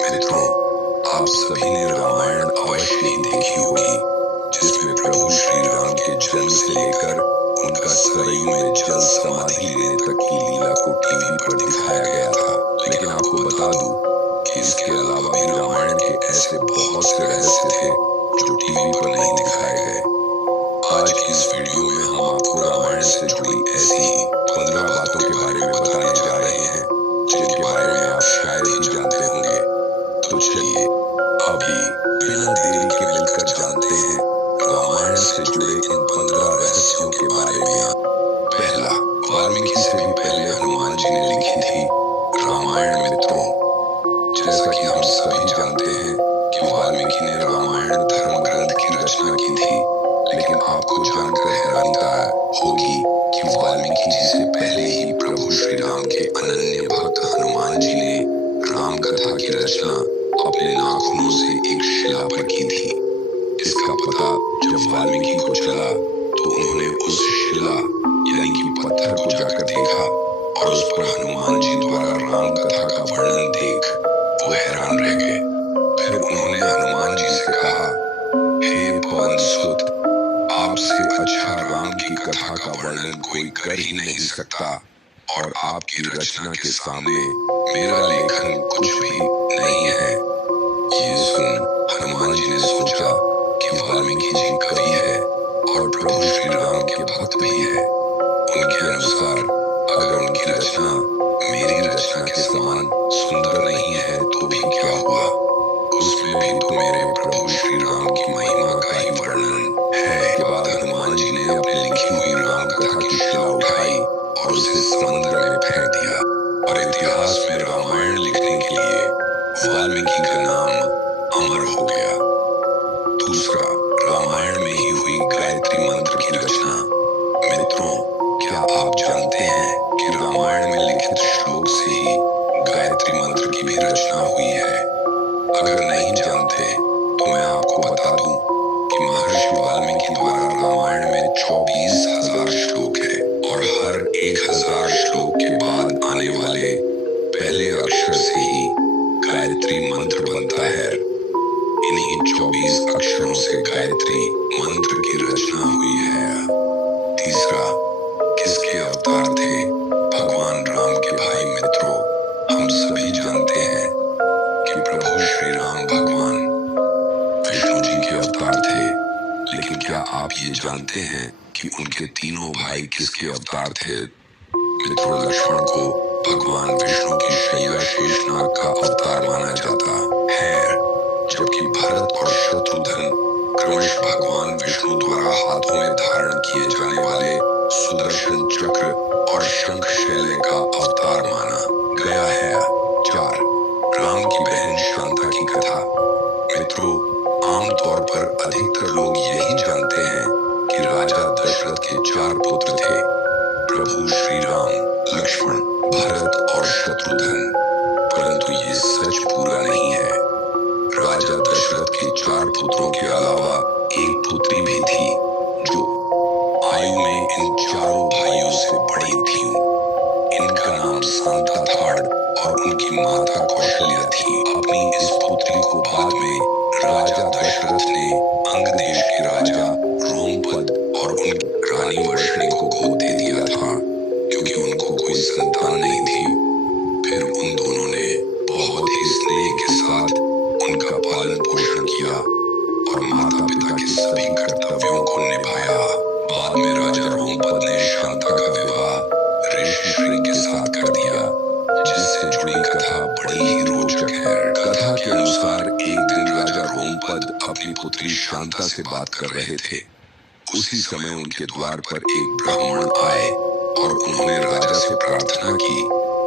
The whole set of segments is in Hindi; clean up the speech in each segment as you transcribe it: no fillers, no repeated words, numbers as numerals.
मित्रों, आप सभी ने रामायण अवश्य ही देखी होगी, जिसमें प्रभु श्री राम के जन्म से लेकर उनका सरयू में जल समाधि लेने तक की लीला को टीवी पर दिखाया गया था। लेकिन आपको बता दूं कि इसके अलावा भी रामायण के ऐसे बहुत से रहस्य थे जो टीवी पर नहीं दिखाए गए। आज की इस वीडियो में हम आपको रामायण से जुड़ी ऐसी ही 15 बातों के बारे में बताने जा रहे हैं, जिनके बारे में आप शायद ही जानते होंगे। तो चलिए अभी बिना देरी के मिलकर जानते हैं रामायण से जुड़े इन 15 रहस्यों के बारे में। पहला, वाल्मीकि से भी पहले हनुमान जी ने लिखी थी रामायण। मित्रों, जैसा कि हम सभी जानते हैं कि वाल्मीकि ने रामायण धर्म ग्रंथ की रचना की थी, लेकिन आपको जानकर हैरानी होगी कि वाल्मीकि जी से पहले ही प्रभु श्री राम के अनन्य भक्त हनुमान जी ने राम कथा की रचना अपने नाखूनों से एक शिला पर की थी। इसका पता जब वाल्मीकि को चला तो उन्होंने उस शिला यानी कि पत्थर को जाकर देखा और उस पर हनुमान जी द्वारा राम कथा का वर्णन देख वो हैरान रह गए। फिर उन्होंने हनुमान जी से कहा, हे पवन सुत, आपसे अच्छा राम की कथा का वर्णन कोई कर ही नहीं सकता और आपकी रचना के सामने मेरा लेखन कुछ भी नहीं है। ये सुन हनुमान जी ने सोचा कि वाल्मीकि जी कवि है और प्रभु श्री राम के भक्त भी है। उनके अनुसार अगर उनकी रचना मेरी रचना के समान सुंदर नहीं है तो भी क्या हुआ, उसमें भी तो मेरे प्रभु श्री राम की महिमा का ही वर्णन है। के बाद हनुमान जी ने अपनी लिखी हुई राम कथा की शिला उठाई और उसे समुद्र में फेंक दिया और इतिहास में रामायण लिखने के लिए वाल्मीकि का नाम अमर हो गया। दूसरा, रामायण में ही हुई गायत्री मंत्र की रचना। मित्रों, क्या आप जानते हैं कि रामायण में लिखित श्लोक से ही गायत्री मंत्र की भी रचना हुई है? अगर नहीं जानते तो मैं आपको बता दूं कि महर्षि वाल्मीकि द्वारा रामायण में 24,000 श्लोक है और हर 1,000 श्लोक के बाद आने वाले पहले अक्षर से ही गायत्री मंत्र बनता है। इन्हीं 24 अक्षरों से गायत्री मंत्र की रचना हुई है। तीसरा, किसके अवतार थे भगवान राम के भाई? मित्रों, हम सभी जानते हैं कि प्रभु श्री राम भगवान विष्णु जी के अवतार थे, लेकिन क्या आप ये जानते हैं कि उनके तीनों भाई किसके अवतार थे? मित्रों, लक्ष्मण को भगवान विष्णु की शैया शेषनाग का अवतार माना जाता है, जबकि भरत और शत्रुघ्न क्रमशः भगवान विष्णु द्वारा हाथों में धारण किए जाने वाले सुदर्शन चक्र और शंख शैले का अवतार माना गया है। 4, राम की बहन शांता की कथा। मित्रों, आमतौर पर अधिकतर लोग यही जानते हैं कि राजा दशरथ के 4 पुत्र थे, प्रभु श्री राम, लक्ष्मण, भरत और शत्रुघ्न। परंतु ये सच पूरा नहीं है। राजा दशरथ के 4 पुत्रों के अलावा एक पुत्री भी थी जो आयु में इन चारों भाइयों से बड़ी थी। इनका नाम शांता था और उनकी माता कौशल्या थी। अपनी इस पुत्री को बाद में राजा दशरथ ने अंग देश के राजा रोमपद और उनकी रानी वर्षणी को गोद दे दिया था, क्योंकि उनको कोई संतान नहीं थी। फिर उन दोनों ने बहुत ही स्नेह के साथ उनका पालन पोषण किया और माता पिता के सभी कर्तव्यों को निभाया। बाद में राजा रोमपद ने शांता का विवाह ऋषि श्रृंग के साथ कर दिया, जिससे जुड़ी कथा बड़ी ही रोचक है। कथा के अनुसार एक दिन राजा रोमपद अपनी पुत्री शांता से बात कर रहे थे। उसी समय उनके द्वार पर एक ब्राह्मण आए और उन्होंने राजा से प्रार्थना की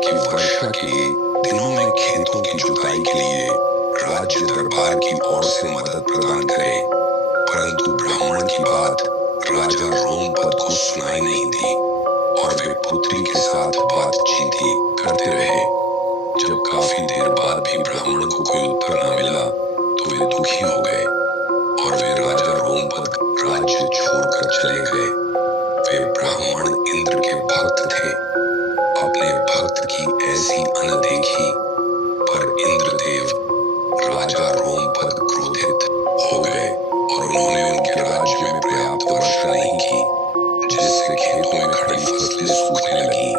कि वर्षा के दिनों में खेतों की जुताई के लिए राज्य दरबार की ओर से मदद प्रदान करे। परंतु ब्राह्मण की बात राजा रोमपद को सुनाई नहीं दी और वे पुत्री के साथ बातचीत करते रहे। जब काफी देर बाद भी ब्राह्मण को कोई उत्तर न मिला तो वे दुखी हो गए और वे राजा रोमपद राज्य छोड़कर चले गए। वे ब्राह्मण इंद्र के भक्त थे। अपने भक्त की ऐसी अनदेखी पर इंद्रदेव राजा रोमपद क्रोधित हो गए और उन्होंने उनके राज्य में पर्याप्त वर्षा नहीं की, जिससे खेतों में खड़ी फसलें सूखने लगी।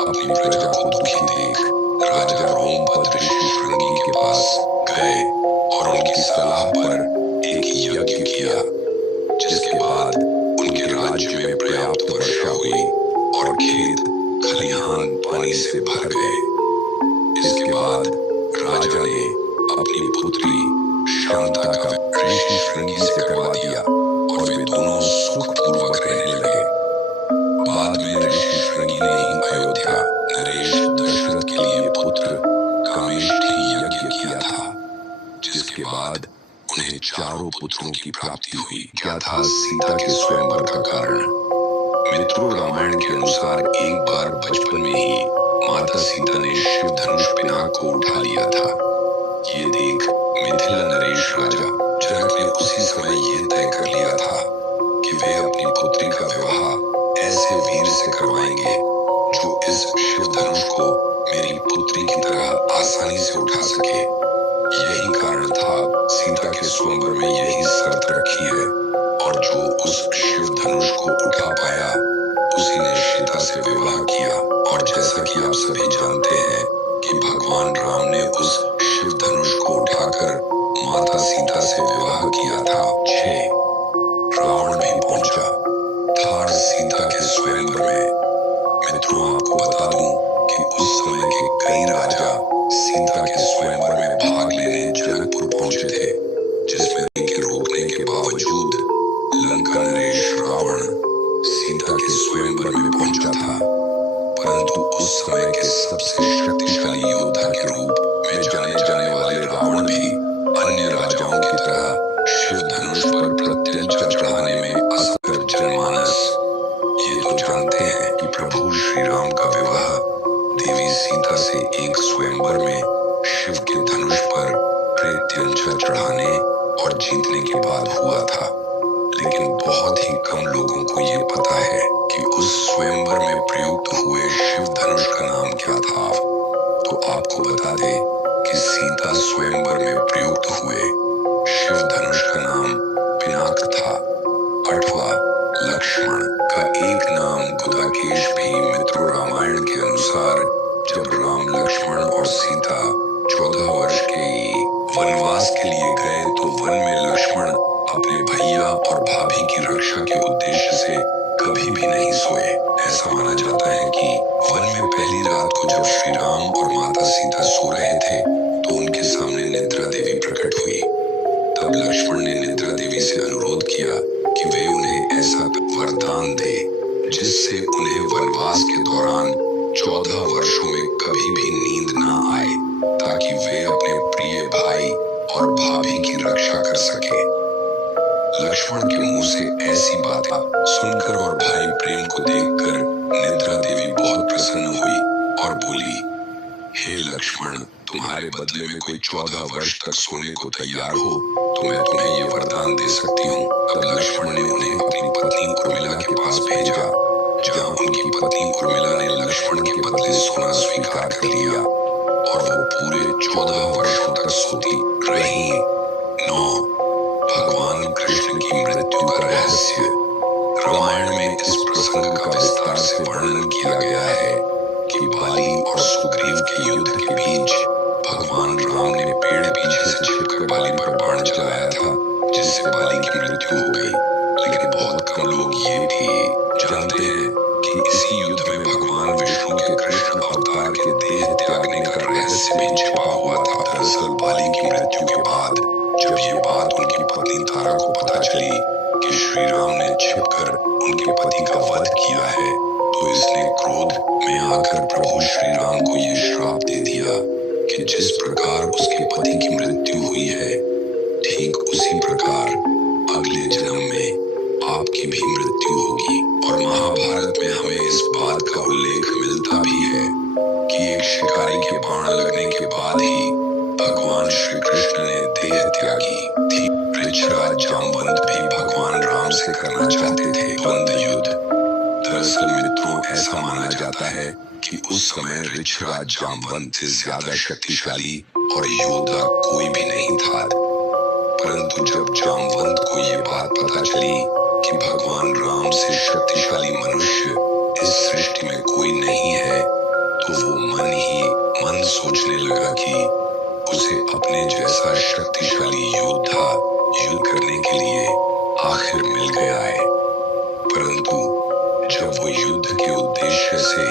अपनी प्रजा को दुखी देख राजा रोमपद ऋषि श्रृंगी के पास गए और उनकी सलाह पर एक यज्ञ किया, जिसके बाद उनके राज्य में पर्याप्त वर्षा हुई और खेत खलिहान पानी से भर गए। इसके बाद राजा ने अपनी पुत्री शांता का ऋषि श्रृंगी से करवा दिया और वे दोनों सुखपूर्वक रहने लगे। बाद में ऋषि श्रृंगी ने ही अयोध्या नरेश दशरथ के लिए पुत्र कामेष्ठी यज्ञ किया था, जिसके बाद उन्हें चारों पुत्रों की प्राप्ति हुई। क्या था सीता के स्वयंवर का कारण? मित्रों, रामायण के अनुसार एक बार बचपन में ही माता सीता ने शिव धनुष पिनाक को उठा लिया था। ये देख मिथिला नरेश राजा जनक ने उसी समय ये तय कर लिया था कि वे अपनी पुत्री का विवाह ऐसे वीर से करवाएंगे जो इस शिव धनुष को मेरी पुत्री की तरह आसानी से उठा सके। यही कारण था सीता के स्वयंवर में यही शर्त रखी है, और जो उस शिव धनुष को उठा पाया उसी ने सीता से विवाह किया। और जैसा कि आप सभी जानते हैं कि भगवान राम ने उस शिव धनुष को उठाकर माता सीता से विवाह किया था। 6. रावण भी पहुंचा था सीता के स्वयंवर में। मित्रों, आपको बता दूं कि उस समय के कई राजा सीता के स्वयंवर में भाग लेने जनकपुर पहुंचे थे, जिसमें इनके रोकने के बावजूद लंका नरेश रावण सीता के स्वयंवर में पहुंचा था। परंतु उस समय के सबसे शक्तिशाली योद्धा के रूप में जाने जाने वाले रावण भी अन्य राजाओं की तरह शिव धनुष पर प्रत्यंचा चढ़ाने में असफल जनमानस। ये तो जानते हैं कि प्रभु श्री राम का विवाह देवी सीता से एक स्वयंवर में शिव के धनुष पर प्रत्यंचा चढ़ाने और जीतने के बाद हुआ था। लेकिन बहुत ही कम लोगों को ये पता है कि उस स्वयंवर में प्रयुक्त हुए शिव धनुष का नाम क्या था। तो आपको बता दें कि सीता स्वयंवर में प्रयुक्त हुए शिव धनुष का नाम पिनाक था। 8वां, लक्ष्मण का एक नाम गुदाकेश भी। मित्रों, रामायण के अनुसार जब राम, लक्ष्मण और सीता 14 वर्ष के वनवास के लिए गए तो वन में लक्ष्मण अपने भैया और भाभी की रक्षा के उद्देश्य से कभी भी नहीं सोए। ऐसा माना जाता है कि वन में पहली रात को जब श्री राम और माता सीता सो रहे थे तो उनके सामने निद्रा देवी प्रकट हुई। तब लक्ष्मण ने निद्रा देवी से अनुरोध किया कि वे उन्हें ऐसा वरदान दे जिससे उन्हें वनवास के दौरान 14 वर्षों में कभी भी नींद ना आए, ताकि वे अपने प्रिय भाई और भाभी की रक्षा कर सके। लक्ष्मण के मुंह से ऐसी बातें सुनकर और भाई प्रेम को देखकर निद्रा देवी बहुत प्रसन्न हुई और बोली, हे लक्ष्मण, तुम्हारे बदले में कोई 14 वर्ष तक सोने को तैयार हो तो मैं तुम्हें ये वरदान दे सकती हूँ। तब लक्ष्मण ने उन्हें अपनी पत्नी उर्मिला के पास भेजा, जहाँ उनकी पत्नी उर्मिला ने लक्ष्मण के बदले सोना स्वीकार कर लिया और वो पूरे 14 वर्षों तक सोती रही। 9. भगवान कृष्ण की मृत्यु का रहस्य। रामायण में इस प्रसंग का विस्तार से वर्णन किया गया है कि बाली और सुग्रीव के युद्ध के बीच भगवान राम ने पेड़ पीछे से छिपकर बाली पर बाण चलाया था, जिससे बाली की मृत्यु हो गई। लेकिन बहुत कम लोग ये भी जानते हैं कि इसी युद्ध में भगवान विष्णु के कृष्ण अवतार के देह त्यागने का रहस्य भी छिपा हुआ था। दरअसल बाली की मृत्यु के बाद जब ये बात उनकी पत्नी तारा को पता चली कि श्री राम ने छिपकर उनके पति का वध किया है, तो इसने क्रोध में आकर प्रभु श्री राम को ये श्राप दे दिया कि जिस प्रकार उसके पति की मृत्यु हुई है, ठीक उसी प्रकार अगले जन्म में आपकी भी मृत्यु होगी। और महाभारत में हमें इस बात का उल्लेख मिलता भी है कि एक शिकारी के बाण लगने के बाद ही भगवान श्री कृष्ण ने देह त्यागी थी। ऋषराज जामवंत भी भगवान राम से करना चाहते थे द्वंद्व युद्ध। दरअसल दरअसल मित्रों ऐसा माना जाता है कि उस समय ऋक्षराज जामवंत से ज्यादा शक्तिशाली और योद्धा कोई भी नहीं था। परंतु जब जामवंत को ये बात पता चली कि भगवान राम से शक्तिशाली मनुष्य इस सृष्टि में कोई नहीं है, तो वो मन ही मन सोचने लगा कि उसे अपने जैसा शक्तिशाली योद्धा युद्ध करने के लिए आखिर मिल गया है। परंतु जब वो युद्ध के उद्देश्य से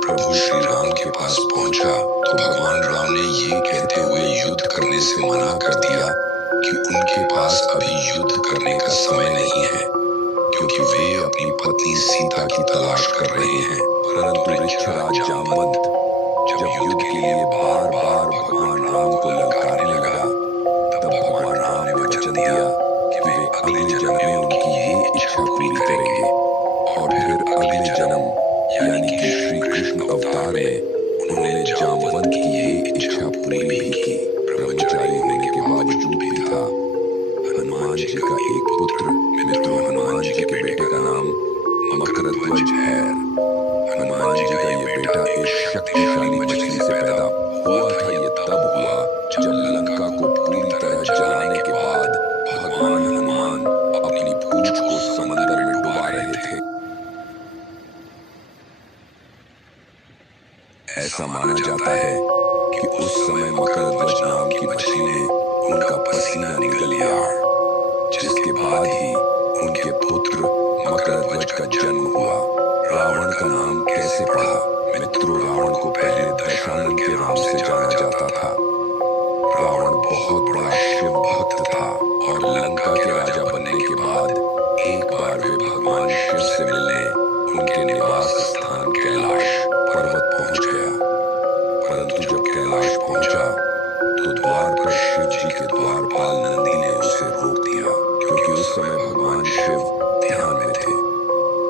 प्रभु श्री राम के पास पहुंचा, तो भगवान राम ने ये कहते हुए युद्ध करने से मना कर दिया कि उनके पास अभी युद्ध करने का समय नहीं है, क्योंकि वे अपनी पत्नी सीता की तलाश कर रहे हैं। परंतु ऋक्षराज जामवंत जब युद्ध के लिए बार बार भगवान राम को ललकारने लगा, तब भगवान राम ने वचन दिया कि वे अगले जन्म में उनकी ये इच्छा पूरी करेंगे। और फिर अगले जन्म यानी कि श्री कृष्ण अवतार में उन्होंने जामवंत की ये इच्छा पूरी भी की। ब्रह्मचारी होने के बावजूद भी था। हनुमान जी का एक पुत्र, मित्रों हनुमान जी के बेटे का नाम मकरध्वज है। हनुमान जी का ये बेटा एक शक्तिशाली मछली से पैदा हुआ था। ये तब हुआ जब लंका को पूरी तरह जलाने के बाद भगवान हनुमान अपनी पूंछ को समंदर में डुबा रहे थे। ऐसा माना जाता है कि उस समय मकरध्वज नाम की मछली ने उनका पसीना निगल लिया, जिसके बाद ही उनके पुत्र मकरध्वज का जन्म हुआ। रावण का नाम कैसे पड़ा? मित्रों रावण को पहले दशानन के नाम से जाना जाता था। रावण बहुत बड़ा शिव भक्त था और लंका के राजा बनने के बाद एक बार वे भगवान शिव से मिलने उनके निवास स्थान कैलाश पर्वत पहुंच गया। परंतु जब कैलाश पहुंचा तो द्वार पर शिव जी के द्वारपाल नंदी ने उसे रोक दिया, क्योंकि उस समय भगवान शिव ध्यान में थे।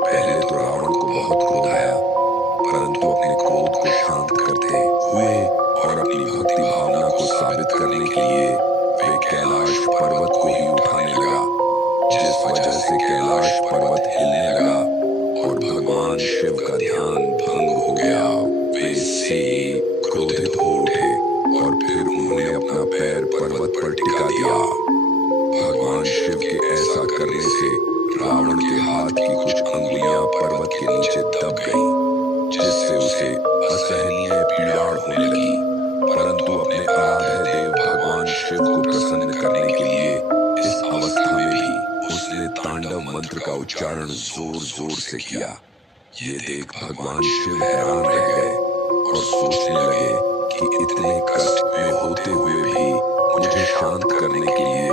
पहले तो रावण को बहुत क्रोध आया, परंतु अपने क्रोध को शांत करते हुए और अपनी भक्ति भावना को साबित करने के लिए वे कैलाश पर्वत को ही उठाने लगा, जिस वजह से कैलाश पर्वत हिलने लगा और भगवान शिव का ध्यान भंग हो गया। वे से क्रोधित हो उठे और फिर उन्होंने अपना पैर पर्वत पर टिका दिया। भगवान शिव के ऐसा करने से रावण के हाथ की कुछ अंगुलियां पर्वत के नीचे दब गईं, जिससे उसे असहनीय पीड़ा होने लगी। परंतु अपने आराध्य देव भगवान शिव को प्रसन्न करने के लिए इस अवस्था में भी उसने तांडव मंत्र का उच्चारण जोर जोर से किया। ये देख भगवान शिव हैरान रह गए और सोचने लगे कि इतने कष्ट में होते हुए भी मुझे शांत करने के लिए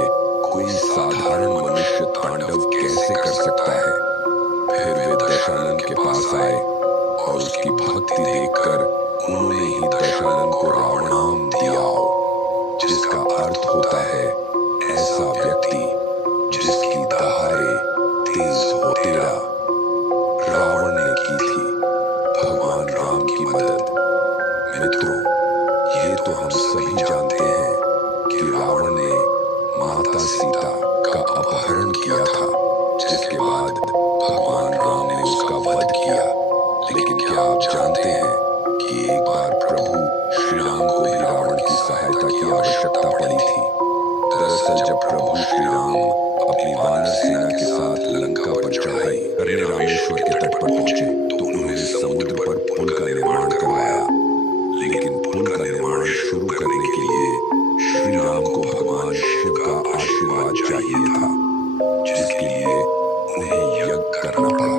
कोई साधारण मनुष्य तांडव कैसे कर सकता है। फिर वे दशानन के पास आए और उसकी भक्ति देखकर उन्होंने ही दशानन को रावण नाम दिया, जिसका अर्थ होता है ऐसा व्यक्ति जिसकी दहाड़े तेज हो तेरा। रावण ने की थी भगवान राम की मदद। मित्रों ये तो हम सभी जानते हैं कि रावण ने माता सीता का अपहरण किया था, जिसके बाद भगवान राम ने उसका वध किया। लेकिन क्या आप जानते हैं कि एक बार प्रभु श्री राम को भी रावण की सहायता की आवश्यकता पड़ी थी। दरअसल जब प्रभु श्री राम अपनी वानर सेना के साथ लंका पर चढ़ाई करने रामेश्वर के तट पर पहुंचे, तो उन्होंने समुद्र पर पुल का निर्माण करवाया। लेकिन पुल का निर्माण शुरू करने के लिए श्री राम को भगवान शिव का आशीर्वाद चाहिए था, जिसके लिए उन्हें यज्ञ करना पड़ा।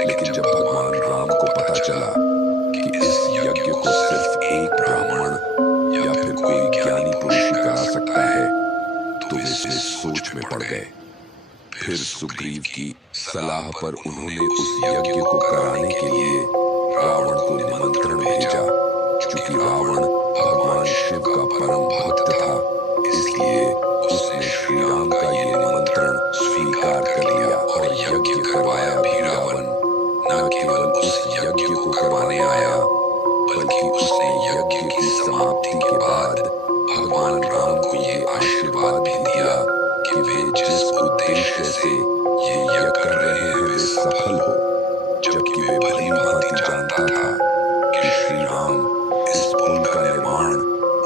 लेकिन जब भगवान राम को पता चला कि इस यज्ञ को सिर्फ एक ब्राह्मण या फिर कोई ज्ञानी पुरुष ही करा सकता है, तो वे सोच में पड़ गए। फिर सुग्रीव की सलाह पर उन्होंने उस यज्ञ को कराने के लिए रावण को निमंत्रण भेजा। चूंकि रावण भगवान शिव का परम भक्त था, इसलिए उसने श्री राम का ये निमंत्रण स्वीकार कर लिया और यज्ञ करवाया भी। रावण न केवल उस यज्ञ को करवाने आया, बल्कि उसने यज्ञ की समाप्ति के बाद भगवान राम को ये आशीर्वाद भी दिया कि वे जिस उद्देश्य से ये यज्ञ कर रहे हैं वे सफल हो। जबकि वे भली भांति जानता था कि श्री राम इस पुल का निर्माण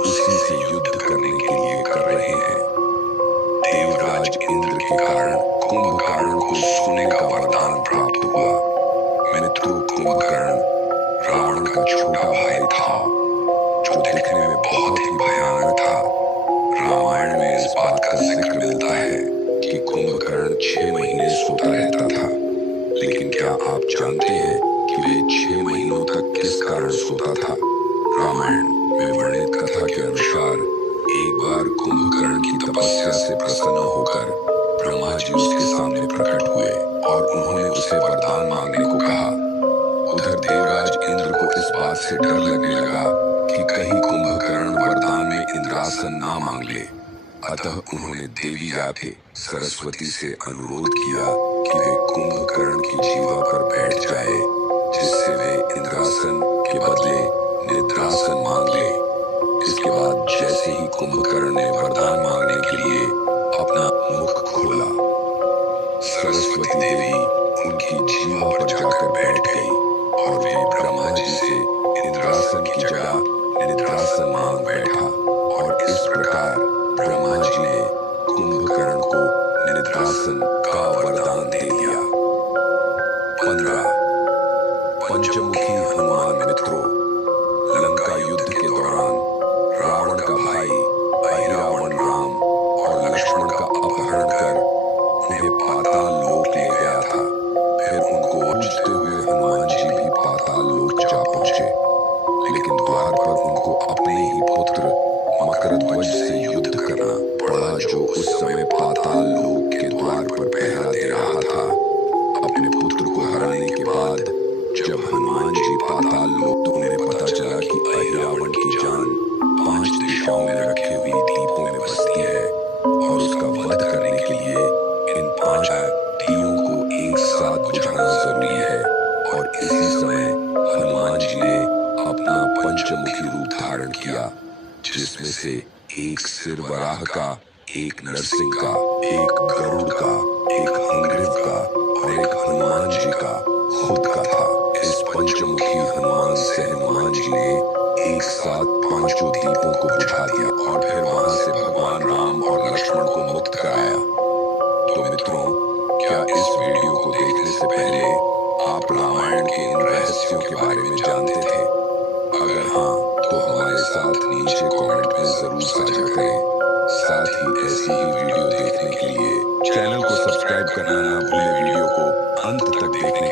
उसी से युद्ध करने के लिए कर रहे हैं। देवराज इंद्र के कारण कुंभकर्ण को सोने का वरदान प्राप्त हुआ। मित्रों, कुंभकर्ण रावण का छोटा भाई था जो दिखने में बहुत ही भयानक था। रामायण में इस बात का जिक्र मिलता है कि कुंभकर्ण 6 महीने सोता रहता था। लेकिन क्या आप जानते हैं कि वे 6 महीनों तक किस कारण सोता था? रामायण में वर्णित कथा के अनुसार एक बार कुंभकर्ण की तपस्या से प्रसन्न होकर ब्रह्मा जी उसके सामने प्रकट हुए और उन्होंने उसे वरदान मांगने को कहा। उधर देवराज इंद्र को इस बात से डर लगने लगा कि कहीं कुंभकर्ण वरदान में इंद्रासन ना मांग ले। अतः उन्होंने देवी जाते सरस्वती से अनुरोध किया कि वे कुंभकर्ण की जीवा पर बैठ जाए, जिससे वे इंद्रासन के बदले निद्रासन मांग ले। इसके बाद जैसे ही कुंभकर्ण ने वरदान मांगने के लिए अपना मुख खोला, सरस्वती देवी उनकी जीवा पर जाकर बैठ गई और वे ब्रह्मा जी से इंद्रासन की जगह निद्रासन मांग बैठा। और इस प्रकार ब्रह्मा जी ने कुंभकर्ण को निद्रासन का वरदान दे दिया। 15 पंचमुखी हनुमान। मित्रों, लंका युद्ध के दौरान रावण का भाई अहिरावण राम और लक्ष्मण का अपहरण कर उन्हें पाताल लोक ले गया था। फिर उनको खोजते हुए हनुमान जी भी पाताल लोक जा पहुंचे, लेकिन द्वार पर उनको अपने ही पुत्र मकरध्वज से युद्ध करना पड़ा, जो उस समय पाताल लोक के द्वार पर पहरा दे रहा था। अपने पुत्र को हराने के बाद जब हनुमान जी पाताल लोक, तो उन्हें पता चला कि अहिरावण की जान 5 दिशाओं में रखे हुए दीपों में बसती है और उसका वध करने के लिए इन 5 दियों को एक साथ बुझाना जरूरी है। और इसी समय हनुमान जी ने अपना पंचमुखी रूप धारण किया, जिसमें से एक सिर वराह का, एक नरसिंह का, एक गरुड़ का, एक अंग्रिव का और एक हनुमान जी का खुद का था। इस पंचमुखी हनुमान से हनुमान जी ने एक साथ 5 दीपों को बुझा दिया और फिर वहां से भगवान राम और लक्ष्मण को मुक्त कराया। तो मित्रों, क्या इस वीडियो को देखने से पहले आप रामायण के इन रहस्यों के बारे में जानते थे? अगर हाँ, तो हमारे साथ नीचे कमेंट में जरूर साझा करें। साथ ही ऐसी ही वीडियो देखने के लिए चैनल को सब्सक्राइब करना ना भूलें। वीडियो को अंत तक देखने